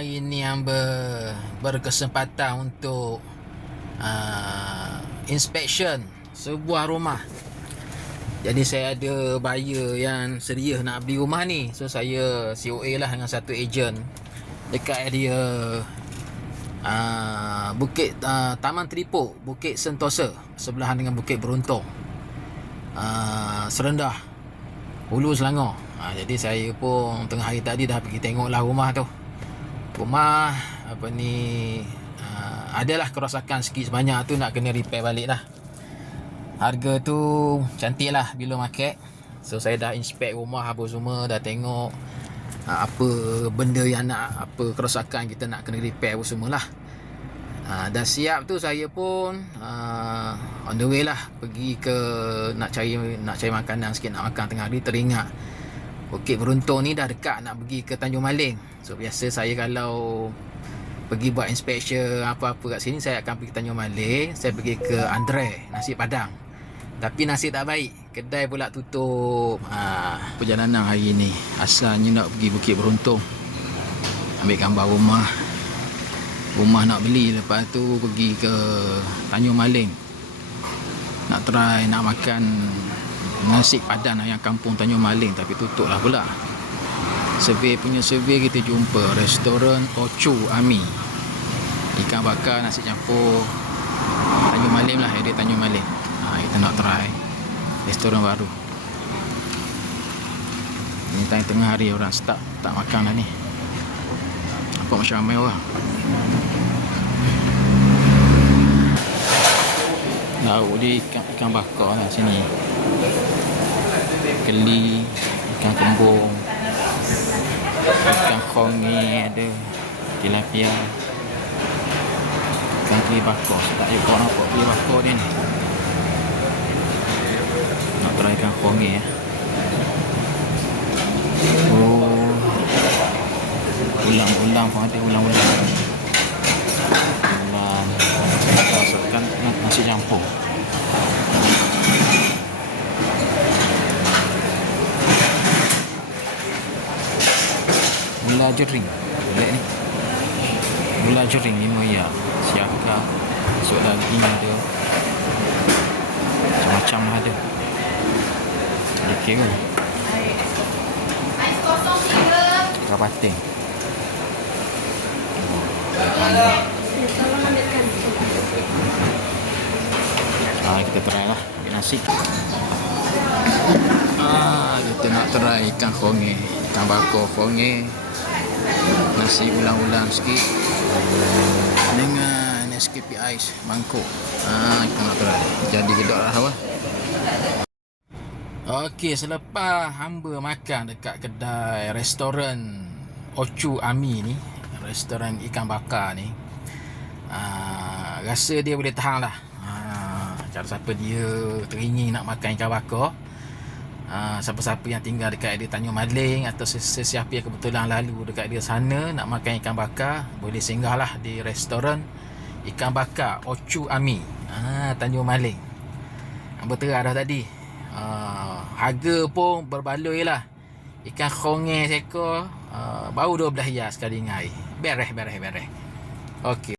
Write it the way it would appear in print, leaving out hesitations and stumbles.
Ini yang berkesempatan untuk inspection sebuah rumah. Jadi saya ada buyer yang serius nak beli rumah ni. So saya COA lah dengan satu ejen dekat area Bukit Taman Teripuk, Bukit Sentosa, sebelahan dengan Bukit Beruntung, Serendah, Hulu Selangor. Jadi saya pun tengah hari tadi dah pergi tengok lah rumah tu. Rumah adalah kerosakan sikit sebanyak tu, nak kena repair balik lah. Harga tu cantik lah bila market. So saya dah inspect rumah apa semua, dah tengok apa benda yang nak, apa kerosakan kita nak kena repair apa semua lah. Dah siap tu, saya pun on the way lah, pergi ke nak cari makanan sikit, nak makan tengah hari. Teringat Bukit Beruntung ni dah dekat nak pergi ke Tanjung Maling. So biasa saya kalau pergi buat inspection apa-apa kat sini, saya akan pergi Tanjung Maling. Saya pergi ke Andre Nasi Padang, tapi nasib tak baik, kedai pula tutup. Perjalanan hari ni asalnya nak pergi Bukit Beruntung, ambil gambar rumah nak beli. Lepas tu pergi ke Tanjung Maling, nak try nak makan nasi padang ayam kampung Tanjung Maling, tapi tutup lah pula. Survey kita jumpa restoran Ochu Ami, ikan bakar nasi campur Tanjung Maling lah, area Tanjung Maling. Kita nak try restoran baru ni. Tengah hari orang start tak makan lah ni. Nampak macam ramai orang. Lauk dia ikan bakar lah sini, keli, ikan kembung, ikan kongi, ada tilapia, ikan keli bakar. Tak ada korang nampak keli bakar dia ni. Nak try ikan kongi ya. Ulang pun ada, ulang masukkan nasi campur. Gula jering, boleh ni. Gula jering 5 ya. Siakap, masuk daging ada, macam-macam ada. Okey ke? Kapating. Kita try lah ambil nasi. Kita nak try ikan konge, ikan bakar konge, nasi ulang-ulang sikit dengan Nescafe ais mangkuk. Kita nak try. Jadi gedok lah awak. Okey, selepas hamba makan dekat kedai restoran Ochu Ami ni, restoran ikan bakar ni, rasa dia boleh tahan lah. Cara siapa dia teringin nak makan ikan bakar, siapa-siapa yang tinggal dekat area Tanjung Maling, atau sesiapa yang kebetulan lalu dekat area sana nak makan ikan bakar, boleh singgah lah di restoran ikan bakar Ochu Ami, Tanjung Maling. Berterah dah tadi. Harga pun berbaloi lah. Ikan konge seekor baru 12 riyal sekali dengan air. Beres. Okey.